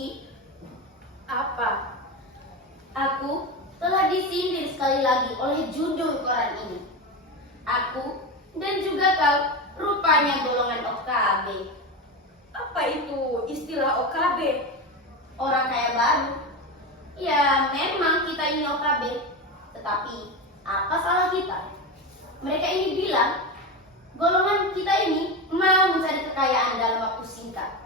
Kiki, Apa? aku telah disindir sekali lagi oleh judul koran ini. Aku dan juga kau rupanya golongan OKB. Apa itu istilah OKB? Orang kaya baru. Ya memang kita ini OKB. Tetapi apa salah kita? Mereka ini bilang golongan kita ini mau mencari kekayaan dalam waktu singkat.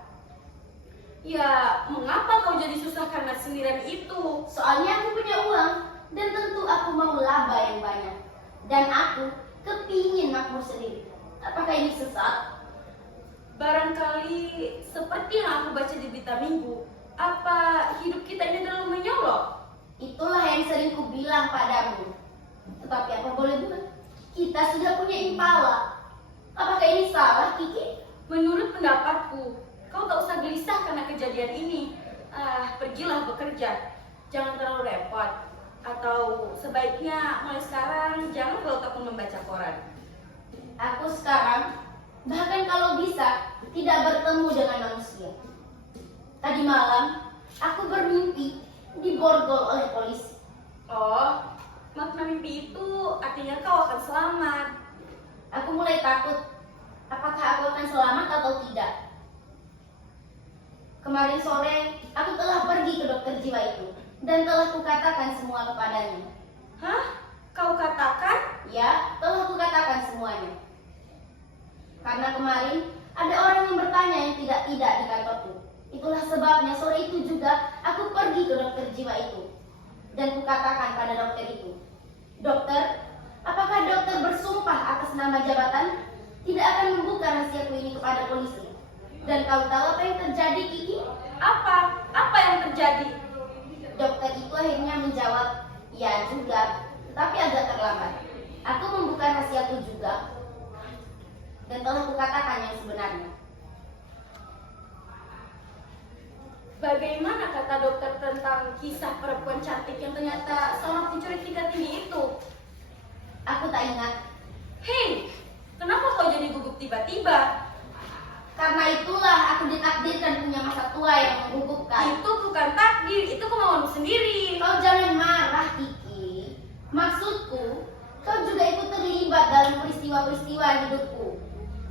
Ya, mengapa kau jadi susah karena sindiran itu? Soalnya aku punya uang dan tentu aku mau laba yang banyak. Dan aku kepingin makmur sendiri. Apakah ini sesat? Barangkali seperti yang aku baca di berita minggu, apa hidup kita ini terlalu menyolok? Itulah yang sering ku bilang padamu. Tetapi apa boleh buat? Kita sudah punya impala. Apakah ini salah, Kiki? Menurut pendapatku, kau tak usah gelisah karena kejadian ini. Pergilah bekerja, jangan terlalu repot. Atau sebaiknya mulai sekarang jangan kau takut membaca koran. Aku sekarang, bahkan kalau bisa, tidak bertemu dengan manusia. Tadi malam, aku bermimpi diborgol oleh polisi. Oh, makna mimpi itu artinya kau akan selamat. Aku mulai takut, apakah aku akan selamat atau tidak. Kemarin sore, aku telah pergi ke dokter jiwa itu dan telah kukatakan semua kepadanya. Hah? Kau katakan? Ya, telah kukatakan semuanya. Karena kemarin ada orang yang bertanya yang tidak-tidak di kantorku. Itulah sebabnya sore itu juga aku pergi ke dokter jiwa itu dan kukatakan pada dokter itu, "Dokter, apakah dokter bersumpah atas nama jabatan tidak akan membuka rahasiaku ini kepada polisi?" Dan kau tahu apa yang terjadi, Kiki? Apa? Apa yang terjadi? Dokter itu akhirnya menjawab, "Ya juga, tetapi agak terlambat. Aku membuka rahasiaku juga dan telah kukatakan yang sebenarnya." Bagaimana kata dokter tentang kisah perempuan cantik yang ternyata seorang pencuri tingkat tinggi itu? Aku tak ingat. Hei, kenapa kau jadi gugup tiba-tiba? Karena itulah aku ditakdirkan punya masa tua yang menggugupkan. Itu bukan takdir, itu kemauanmu sendiri. Kau jangan marah, Kiki. Maksudku, kau juga ikut terlibat dalam peristiwa-peristiwa hidupku.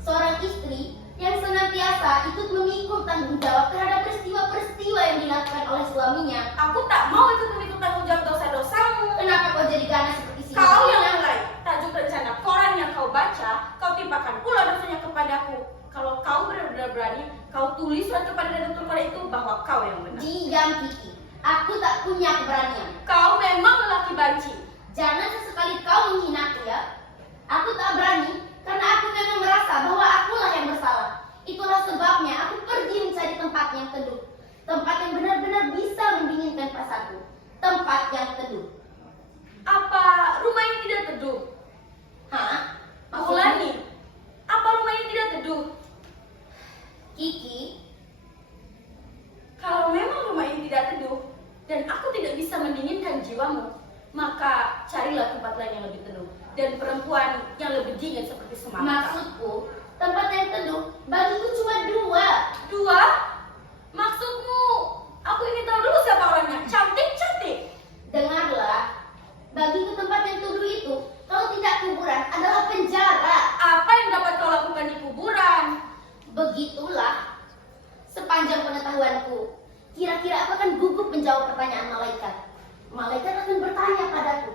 Seorang istri yang senantiasa ikut memikul tanggung jawab terhadap peristiwa-peristiwa yang dilakukan oleh suaminya. Aku tak mau ikut memikul tanggung jawab dosa-dosamu. Kenapa kau jadi ganas seperti si Kau yang mulai. Tajuk rencana koran yang kau baca, kau timpakan pula dosanya kepadaku. Kalau kau benar-benar berani, kau tulis surat kepada redaktur koran itu bahwa kau yang benar. Diam, Kiki. Aku tak punya keberanian. Kau memang lelaki banci. Jangan sesekali kau menghinaku ya. Aku tak berani karena aku memang merasa bahwa akulah yang bersalah. Itulah sebabnya aku pergi mencari tempat yang teduh. Tempat yang benar-benar bisa mendinginkan perasaanku. Tempat yang teduh. Apa rumah ini tidak teduh? Hah? Ulangi. Apa rumah ini tidak teduh? Kiki, Kalau memang rumah ini tidak teduh dan aku tidak bisa mendinginkan jiwamu, maka carilah tempat lain yang lebih teduh dan perempuan yang lebih dingin seperti semangka. maksudku tempat yang teduh bagiku cuma dua. Dua? Maksudmu aku ingin tahu dulu siapa orangnya. Cantik-cantik. Dengarlah, bagiku tempat yang teduh itu kalau tidak kuburan adalah penjara. Apa yang dapat kau lakukan di kuburan? Begitulah. Sepanjang pengetahuanku, kira-kira aku akan gugup menjawab pertanyaan malaikat. Malaikat akan bertanya padaku,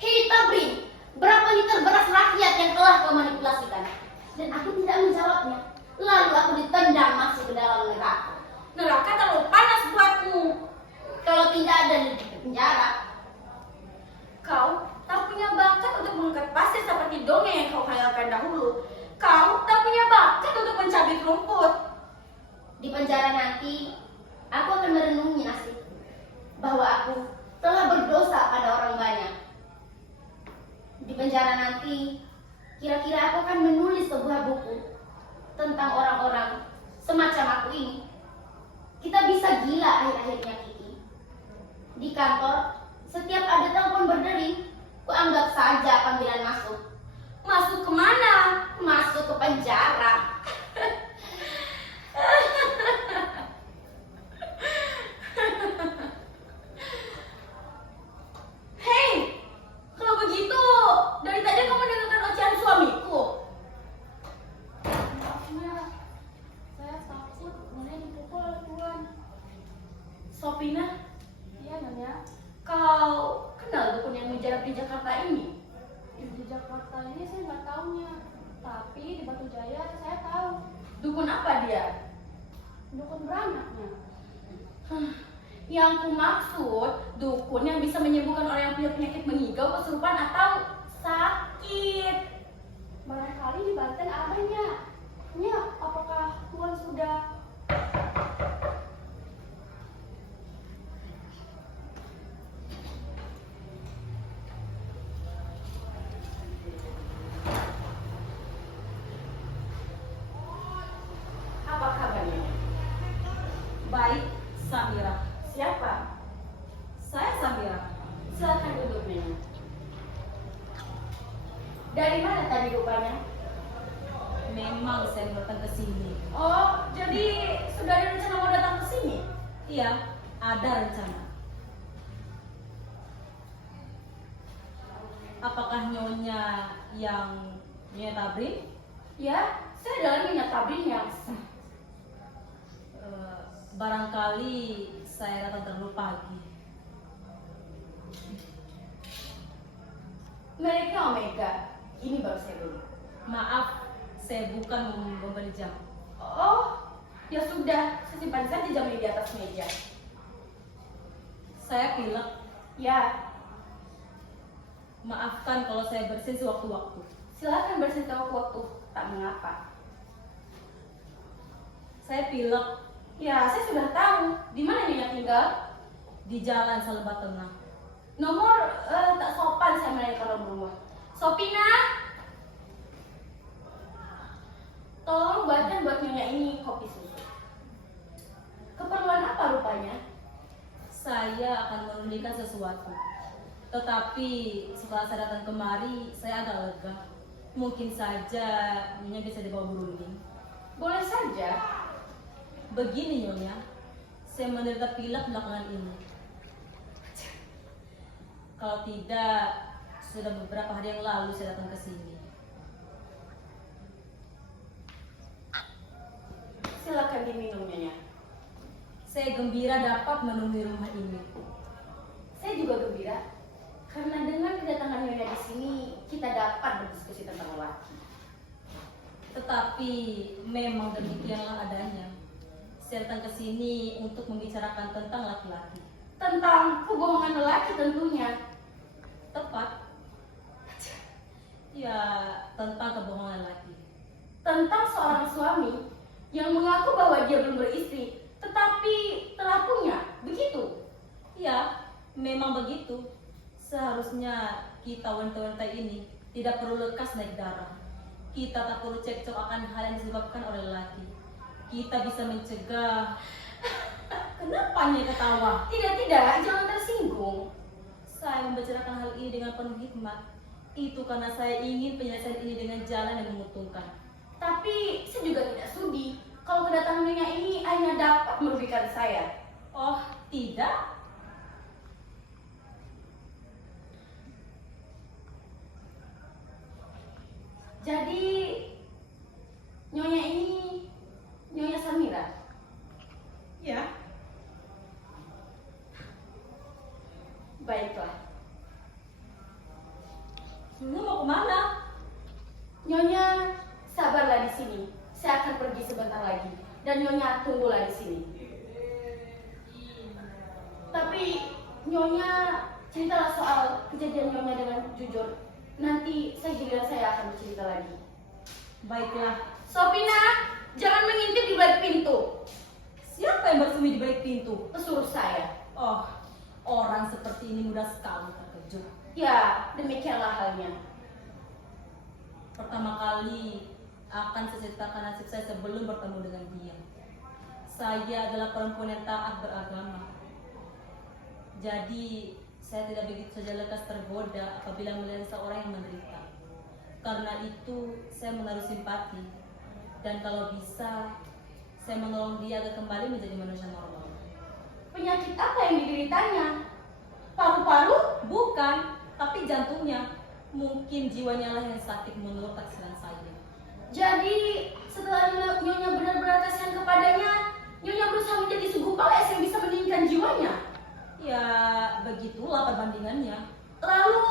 "Hei Tabrin, berapa liter beras rakyat yang telah kau manipulasikan?" Dan aku tidak menjawabnya. Lalu aku ditendang masuk ke dalam neraka. Neraka terlalu panas buatmu. Kalau tidak ada di penjara. Kau tak punya bakat untuk mengangkat pasir seperti dongeng yang kau khayalkan dahulu. Kau tak punya bakat untuk mencabik rumput. Di penjara nanti, aku akan merenungi nasib bahwa aku telah berdosa pada orang banyak. Di penjara nanti, kira-kira aku akan menulis sebuah buku tentang orang-orang semacam aku ini. Kita bisa gila akhir-akhirnya, Kiki. Di kantor, setiap ada telepon berdering, ku anggap saja panggilan masuk. Masuk kemana? Masuk ke penjara. di Jakarta ini? Di Jakarta ini saya nggak taunya, tapi di Batu Jaya saya tahu. Dukun apa dia? Dukun beranaknya. Yang ku maksud, dukun yang bisa menyembuhkan orang yang punya penyakit mengigau, kesurupan, atau sakit. Barangkali di Banten adanya. Ya, apakah Tuhan sudah Apa kabarnya? Baik, Samira. Siapa? Saya Samira. Silakan duduk, Nyonya. Dari mana tadi rupanya? Memang saya mau datang ke sini. Oh, jadi sudah ada rencana mau datang ke sini? Iya, ada rencana. Apakah Nyonya yang Nyonya Tabrin? Ya, saya adalah Nyonya Tabrin yang sah. Barangkali saya datang terlalu pagi. Mereka Omega, ini baru saya dulu. Maaf, saya bukan membeli jam. Oh, ya sudah, simpan saja jamnya di atas meja. Saya pilek. Ya, Maafkan kalau saya bersin sewaktu-waktu. silakan bersin waktu, tak mengapa. Saya pilek Ya, saya sudah tahu di mana Nyonya tinggal. di Jalan Salebat Tengah. Nomor tak sopan saya menanyakan nomor rumah. Sopina, tolong buatkan buat Nyonya ini kopi susu. Keperluan apa rupanya? Saya akan menunjukkan sesuatu. Tetapi setelah saya datang kemari, saya agak lega. Mungkin saja Nyonya bisa dibawa berunding. Boleh saja. Begini Nyonya, saya menderita pilek belakangan ini. Kalau tidak, sudah beberapa hari yang lalu saya datang ke sini. Silakan diminum Nyonya. Saya gembira dapat menemui rumah ini. Saya juga gembira karena dengan kedatangan Nyonya di sini kita dapat berdiskusi tentang lelaki. Tetapi memang demikianlah adanya. Saya datang ke sini untuk membicarakan tentang laki-laki. Tentang kebohongan lelaki tentunya. Tepat. Ya, tentang kebohongan laki. Tentang seorang suami yang mengaku bahwa dia belum beristri, tetapi telah punya, begitu? Ya, memang begitu. Seharusnya kita wanita-wanita ini tidak perlu lekas naik darah. Kita tak perlu cekcok akan hal yang disebabkan oleh lelaki. Kita bisa mencegah. Kenapa Nyi ketawa? Tidak, jangan tersinggung. Saya membicarakan hal ini dengan penuh hikmat. Itu karena saya ingin penyelesaian ini dengan jalan yang menguntungkan. Tapi saya juga tidak sudi kalau kedatangan Nyonya ini hanya dapat merugikan saya. Oh, tidak. Jadi Nyonya ini Nyonya Samira. Ya. Baiklah. Lu mau kemana? Nyonya sabarlah di sini. Saya akan pergi sebentar lagi dan Nyonya tunggulah di sini. Tapi Nyonya ceritalah soal kejadian Nyonya dengan jujur. Nanti giliran saya akan bercerita lagi. Baiklah. Sopina, jangan mengintip di balik pintu. Siapa yang bersembunyi di balik pintu? Pesuruh saya. Oh, orang seperti ini mudah sekali terkejut. Ya, demikianlah halnya. Pertama kali akan saya ceritakan nasib saya sebelum bertemu dengan dia. Saya adalah perempuan yang taat beragama. Jadi, saya tidak begitu saja lekas tergoda apabila melihat seorang yang menderita. Karena itu, saya menaruh simpati. Dan kalau bisa, saya menolong dia agar kembali menjadi manusia normal. Penyakit apa yang dideritanya? Paru-paru? Bukan, tapi jantungnya. Mungkin jiwanya lah yang sakit menurut taksiran saya. Jadi, setelah Nyonya benar-benar kasihan kepadanya, Nyonya berusaha menjadi segumpal yang bisa meninggikan jiwanya. Ya, begitulah perbandingannya. Lalu,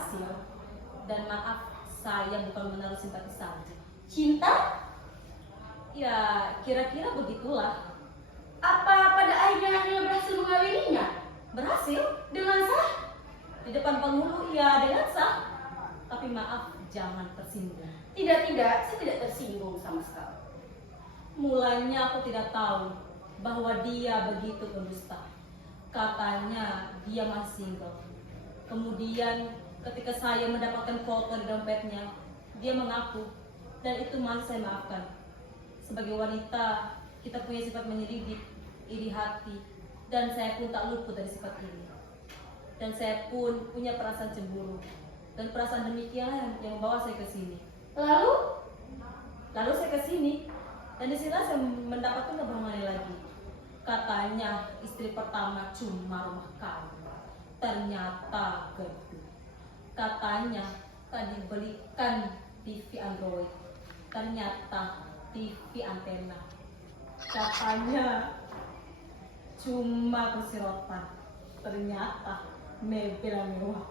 berhasil. Dan maaf, saya bukan menaruh simpati saja. Cinta? Ya, kira-kira begitulah. Apa pada akhirnya Nyonya berhasil mengawininya? Berhasil? Dengan sah? Di depan penghulu, ya dengan sah. Tapi maaf, jangan tersinggung. Tidak, saya tidak tersinggung sama sekali. Mulanya aku tidak tahu bahwa dia begitu pendusta. Katanya dia masih single. Kemudian ketika saya mendapatkan foto di dompetnya, dia mengaku, dan itu masih saya maafkan. Sebagai wanita, kita punya sifat menyelidik, iri hati, dan saya pun tak luput dari sifat ini. Dan saya pun punya perasaan cemburu, dan perasaan demikian yang membawa saya ke sini. Lalu saya ke sini, dan disinilah saya mendapatkan kebohongan lagi. Katanya istri pertama cuma rumah kayu, ternyata gedung. Katanya tadi belikan TV Android, ternyata TV antena. Katanya cuma kursi rotan, ternyata mebel yang mewah.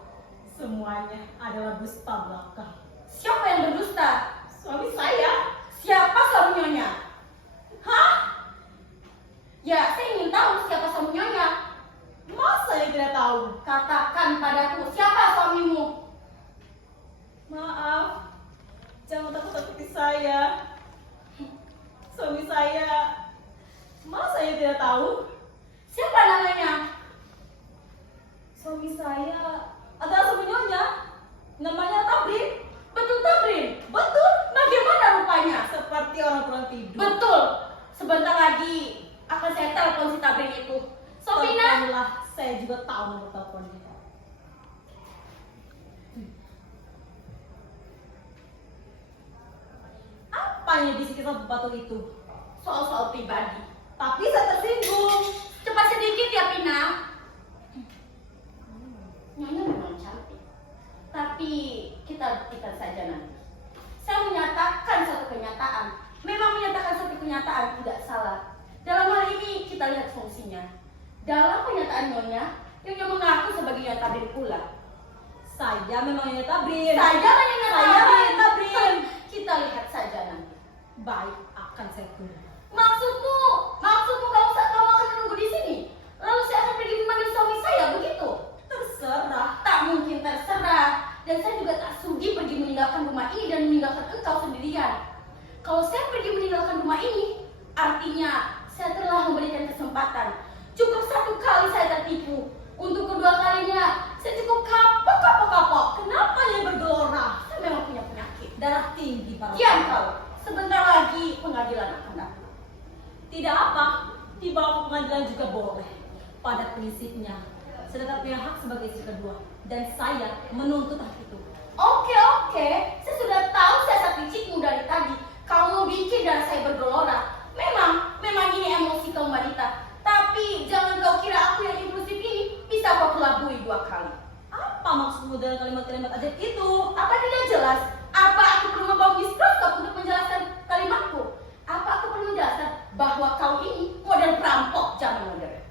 Semuanya adalah dusta belaka. Siapa yang berdusta? Suami saya. Siapa suami Nyonya? Hah? Ya, saya ingin tahu siapa suami Nyonya. Masa saya tidak tahu? Katakan padaku, siapa suamimu? Maaf, jangan takut-takuti saya. Suami saya, masa saya tidak tahu? Siapa namanya? Suami saya adalah suami Nyonya. Namanya Tabrin. Betul Tabrin? Betul. Bagaimana rupanya? Seperti orang kurang tidur. Betul. Sebentar lagi akan saya telepon si Tabrin itu. Sofina? Teleponlah, saya juga tahu nomor teleponnya. Apa yang bisik sama batu itu? Soal-soal pribadi. Tapi saya tersinggung. Cepat sedikit ya Pina. Nyonya memang cantik. Tapi kita buktikan saja nanti. Saya menyatakan satu kenyataan. Memang menyatakan satu kenyataan tidak salah. Dalam hal ini kita lihat fungsinya. Dalam kenyataan Nyonya mengaku sebagai Nyonya Tabrin pula. Saya memang Nyonya Tabrin. Saya Nyonya Saya Tabrin. Nyonya Tabrin. Kita lihat saja nanti. Baik, akan saya tunggu. Maksudmu kamu akan menunggu di sini. Lalu saya akan pergi memanggil suami saya, begitu? Terserah. Tak mungkin terserah. Dan saya juga tak sudi pergi meninggalkan rumah ini dan meninggalkan engkau sendirian. Kalau saya pergi meninggalkan rumah ini, artinya saya telah memberikan kesempatan. Cukup satu kali saya tertipu. Untuk kedua kalinya, saya cukup kapok. Kenapa yang bergelora? Saya memang punya penyakit. Darah tinggi para. Diam kau. Sebentar lagi pengadilan akan datang. Tidak apa, dibawa ke pengadilan juga boleh. Pada prinsipnya, saya tetap punya hak sebagai istri kedua. Dan saya menuntut hak itu. Oke. Saya sudah tahu siasat licikmu dari tadi. Kamu mau bikin darah saya bergelora. Memang ini emosi kaum wanita. Tapi jangan kau kira aku yang impulsif ini bisa kau kelabui 2 kali. Apa maksudmu dengan kalimat-kalimat ajaib itu? Apa tidak jelas? Apa aku perlu membawa mikroskop untuk menjelaskan kalimatku? Apa aku perlu menjelaskan bahwa kau ini model perampok zaman modern?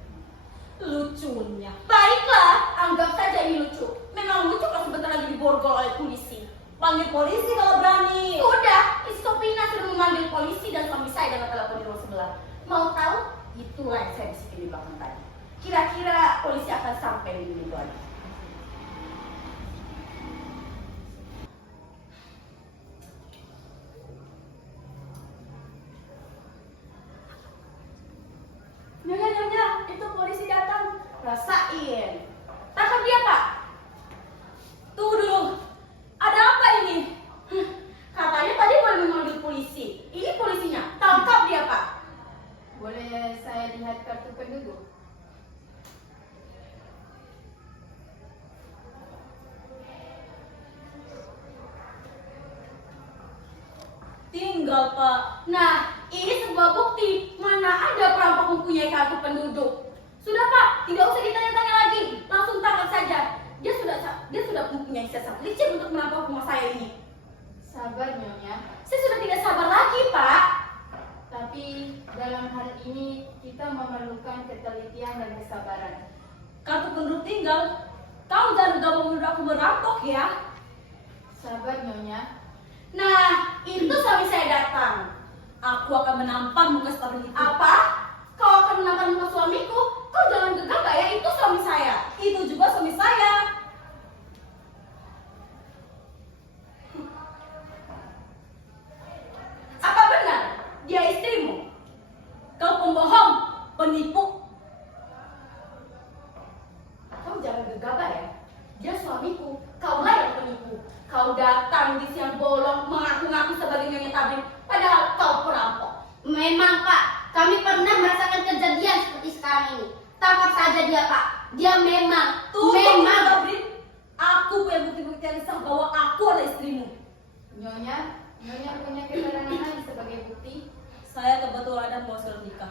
Lucunya. Baiklah, anggap saja ini lucu. Memang lucu kalau sebentar lagi diborgol oleh polisi. Panggil polisi kalau berani. Sudah, Iskopina sudah memanggil polisi dan suami saya dengan telepon di ruang sebelah. Mau tahu? Itulah yang saya bisikin di belakang tadi. Kira-kira polisi akan sampai di minggu lagi. Nyonya, itu polisi datang. Rasain. Tangkap dia, Pak. Tunggu dulu. Ada apa ini? Katanya tadi boleh memanggil polisi. Ini polisinya. Tangkap dia, Pak. Boleh saya lihat kartu penduduk? Tinggal, Pak. Nah, ini sebuah bukti. Mana ada perampok mempunyai kartu penduduk. Sudah, Pak. Tidak usah ditanya-tanya lagi. Langsung tangkap saja. Dia sudah mempunyai siasat licik untuk merampok rumah saya ini. Sabar Nyonya, Saya sudah tidak sabar lagi, Pak. tapi dalam hal ini kita memerlukan ketelitian dan kesabaran. Kartu penduduk tinggal. Kamu jangan juga mau menuduh aku merampok ya? Sabar Nyonya. Nah, itu suami saya datang. Aku akan menampar muka stabil itu. Apa? Kau akan menampar muka suamiku? Kau jangan gegabah ya, itu suami saya. Itu juga suami saya. Apa benar dia istrimu? Kau pembohong, penipu. Kau jangan gegabah ya. Dia suamiku. Kaulah yang penipu. Kau datang di siang bolong mengaku-ngaku sebagai Nyonya Tabib, padahal kau perampok. Memang Pak, kami pernah merasakan kejadian seperti sekarang ini. Tangkap saja dia Pak. Dia memang, memang. Gabriel. Aku punya bukti-bukti yang sah bahwa aku adalah istrimu. Nyonya punya keterangan lain sebagai bukti. Saya kebetulan ada mau surat nikah.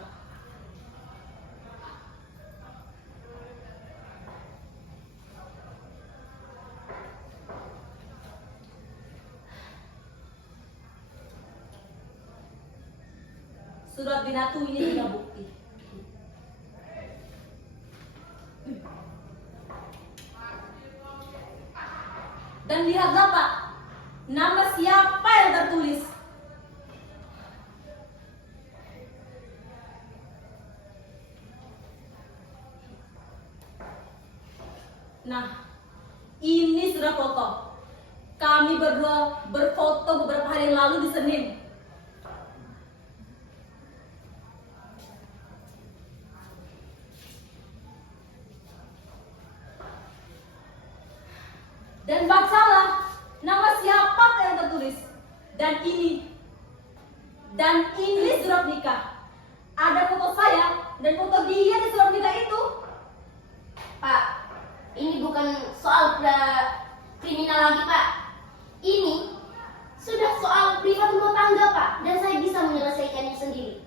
Surat binatu ini juga bukti. Dan lihatlah Pak, nama siapa yang tertulis? Nah, ini sudah foto. Kami berdua berfoto beberapa hari yang lalu di Senin. Dan bacalah nama siapa yang tertulis. Dan ini surat nikah. Ada foto saya dan foto dia di surat nikah itu. Pak, ini bukan soal kriminal lagi Pak. Ini sudah soal privat rumah tangga Pak. Dan saya bisa menyelesaikannya sendiri.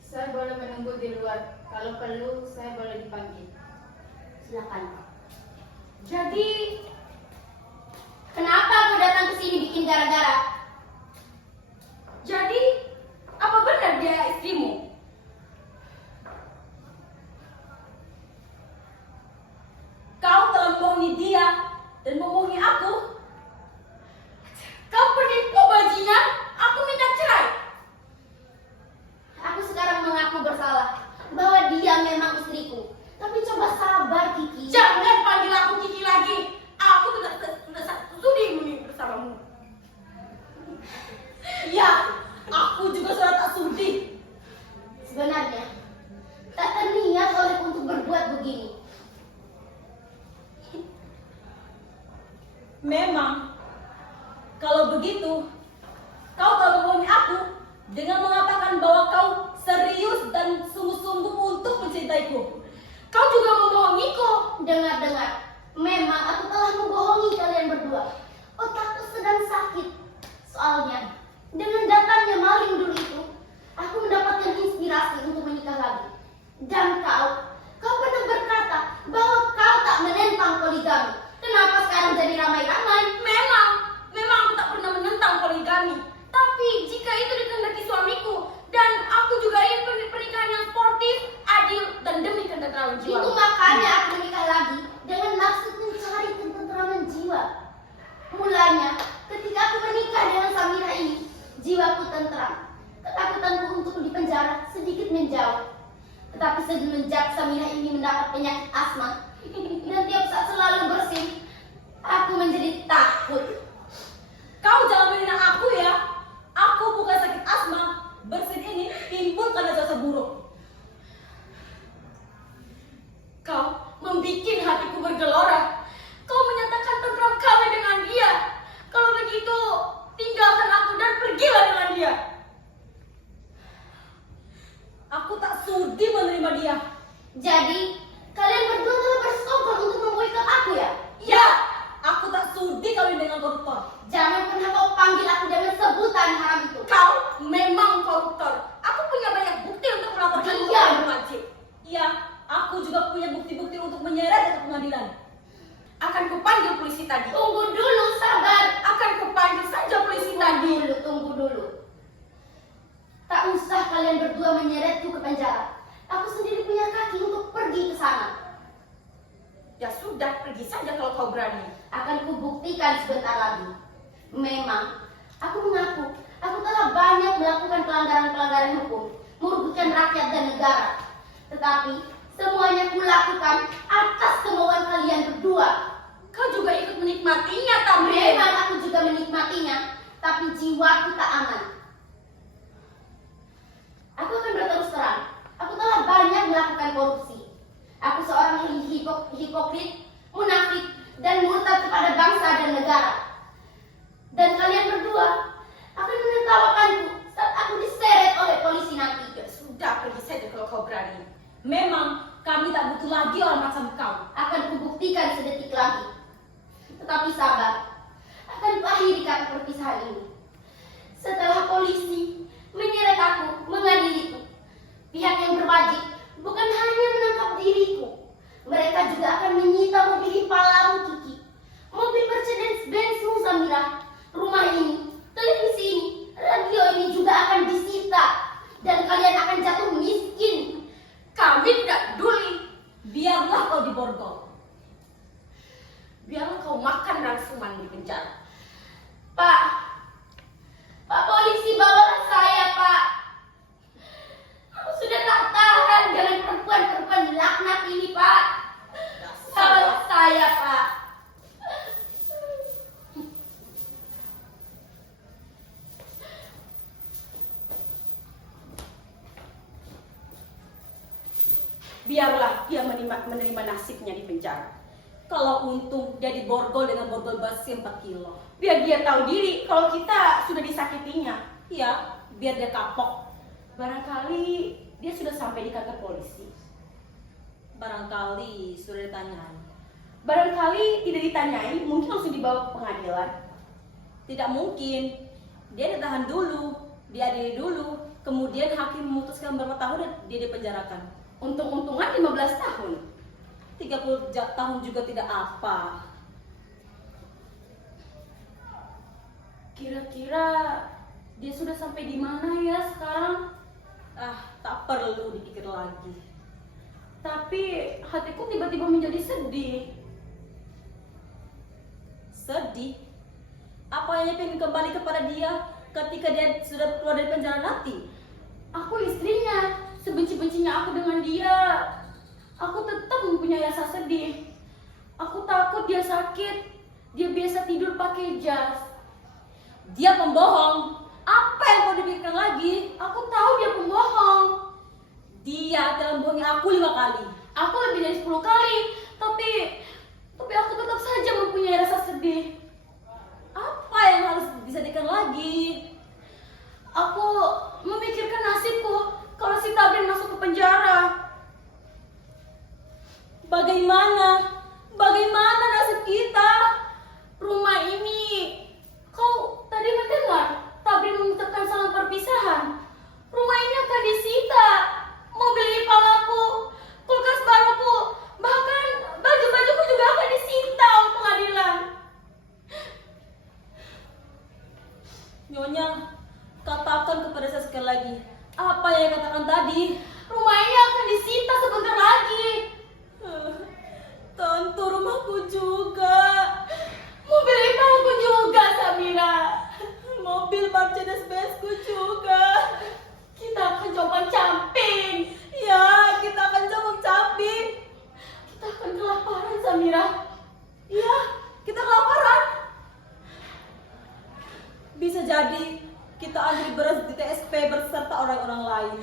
Saya boleh menunggu di luar. Kalau perlu, saya boleh dipanggil. Silakan Pak. Jadi, Kenapa aku datang ke sini bikin gara-gara? jadi apa benar dia istrimu? Kau telah membohongi dia dan membohongi aku. Kau penipu bajingan, aku minta cerai. Aku sekarang mengaku bersalah bahwa dia memang istriku. Tapi coba sabar Kiki. Jangan panggil aku Kiki lagi. Aku sudah sudi menikah bersamamu. Ya, aku juga sudah tak sudi. Sebenarnya tak terniat oleh untuk berbuat begini. Memang, kalau begitu, kau telah membohongi aku dengan mengatakan bahwa kau serius dan sungguh-sungguh untuk mencintaiku. Kau juga membohongiku. Dengar-dengar, memang aku telah membohongi kalian berdua. Otakku sedang sakit. Soalnya, dengan datangnya maling dulu itu, aku mendapatkan inspirasi untuk menikah lagi. Dan kau pernah berkata bahwa kau tak menentang poligami. Kenapa sekarang jadi ramai-ramai? Memang aku tak pernah menentang poligami. Tapi jika itu dikehendaki suamiku dan aku juga ingin pernikahan yang sportif, adil dan demi ketentraman jiwa. Itu makanya aku menikah lagi dengan maksud mencari ketentraman jiwa. Mulanya, ketika aku menikah dengan Samira ini, jiwaku tentram. Ketakutanku untuk dipenjara sedikit menjauh. Tetapi semenjak Samira ini mendapat penyakit asma dan tiap saat selalu bersin, aku menjadi takut. Kau jangan menghina aku ya. Aku bukan sakit asma. Bersin ini timbul karena cuaca buruk. Kau membuat hatiku bergelora. Kau menyatakan tentram kami dengan dia. Kalau begitu, tinggalkan aku dan pergilah dengan dia. Aku tak sudi menerima dia. Jadi, kalian berdua telah bersekongkol untuk memboikot aku ya? Ya, aku tak sudi kawin dengan koruptor. Jangan pernah kau panggil aku dengan sebutan haram itu. Kau memang koruptor. Aku punya banyak bukti untuk melaporkan Iya. kepada wajib. Ya, aku juga punya bukti-bukti untuk menyeret ke pengadilan. Akan kupanggil polisi tadi. Tunggu dulu, sabar. Akan kupanggil saja polisi tadi. Tunggu dulu. Tak usah kalian berdua menyeretku ke penjara. Aku sendiri punya kaki untuk pergi ke sana. Ya sudah, pergi saja kalau kalau kau berani. Akan kubuktikan sebentar lagi. Memang, aku mengaku, aku telah banyak melakukan pelanggaran-pelanggaran hukum, merugikan rakyat dan negara. Tetapi, semuanya kulakukan atas kemauan kalian berdua. Kau juga ikut menikmatinya, Tamrin. Memang aku juga menikmatinya, tapi jiwaku tak aman. Aku akan berterus terang, aku telah banyak melakukan korupsi. Aku seorang hipokrit, munafik, dan murtad kepada bangsa dan negara. Dan kalian berdua akan menertawakanku saat aku diseret oleh polisi nanti. Ya sudah, pergi saja kalau kau berani. Memang kami tak butuh lagi orang macam kau. Akan kubuktikan sedetik lagi. Tetapi sabar, akan kuakhiri kata perpisahan ini. Setelah polisi menyeret aku, mengadiliku, pihak yang berwajib bukan hanya menangkap diriku, mereka juga akan menyita mobil Impalamu, Kiki, mobil Mercedes-Benz-mu, Samira, rumah ini, televisi ini, radio ini juga akan disita, dan kalian akan jatuh miskin. Kami tidak peduli. Biarlah kau diborgol. Biarlah kau makan rangsuman di penjara. Pak polisi, bawalah saya, Pak. Aku sudah tak tahan dengan perempuan-perempuan laknat ini, Pak. Bawalah saya, Pak. Biarlah dia menerima nasibnya di penjara. Kalau untung dia diborgol dengan borgol besi 4 kilo. Biar dia tahu diri kalau kita sudah disakitinya. Iya, biar dia kapok. Barangkali dia sudah sampai di kantor polisi. Barangkali sudah ditanyai. Barangkali tidak ditanyai, mungkin langsung dibawa ke pengadilan. Tidak mungkin. Dia ditahan dulu, diadili dulu, kemudian hakim memutuskan berapa tahun dan dia dipenjarakan. Untung-untungan 15 tahun. 30 tahun juga tidak apa. Kira-kira dia sudah sampai di mana ya sekarang? Tak perlu dipikir lagi. Tapi hatiku tiba-tiba menjadi sedih. Sedih? Apa yang ingin kembali kepada dia ketika dia sudah keluar dari penjara nanti? Aku istrinya, sebenci-bencinya aku dengan dia, aku tetap mempunyai rasa sedih. Aku takut dia sakit. Dia biasa tidur pakai jas. Dia pembohong. Apa yang mau dipikirkan lagi? Aku tahu dia pembohong. Dia telah membohongi aku 5 kali. Aku lebih dari 10 kali. Tapi aku tetap saja mempunyai rasa sedih. Apa yang harus disediakan lagi? Aku memikirkan nasibku kalau si Tabrin masuk ke penjara. Bagaimana nasib kita? Rumah ini, kau tadi mendengar Tabrin mengucapkan salam perpisahan. Rumah ini akan disita. Mobil Impalaku, kulkas baruku, bahkan baju-bajuku juga akan disita oleh pengadilan. Nyonya, katakan kepada saya sekali lagi. Apa yang katakan tadi? Rumah ini akan disita sebentar lagi. Tentu rumahku juga. Mobil Impalaku juga, Samira. Mobil Mercedes-Benz-ku juga. Kita akan coba camping. Ya, kita akan coba camping. Kita akan kelaparan, Samira. Ya, kita kelaparan. Bisa jadi kita antri beras di TSP beserta orang-orang lain.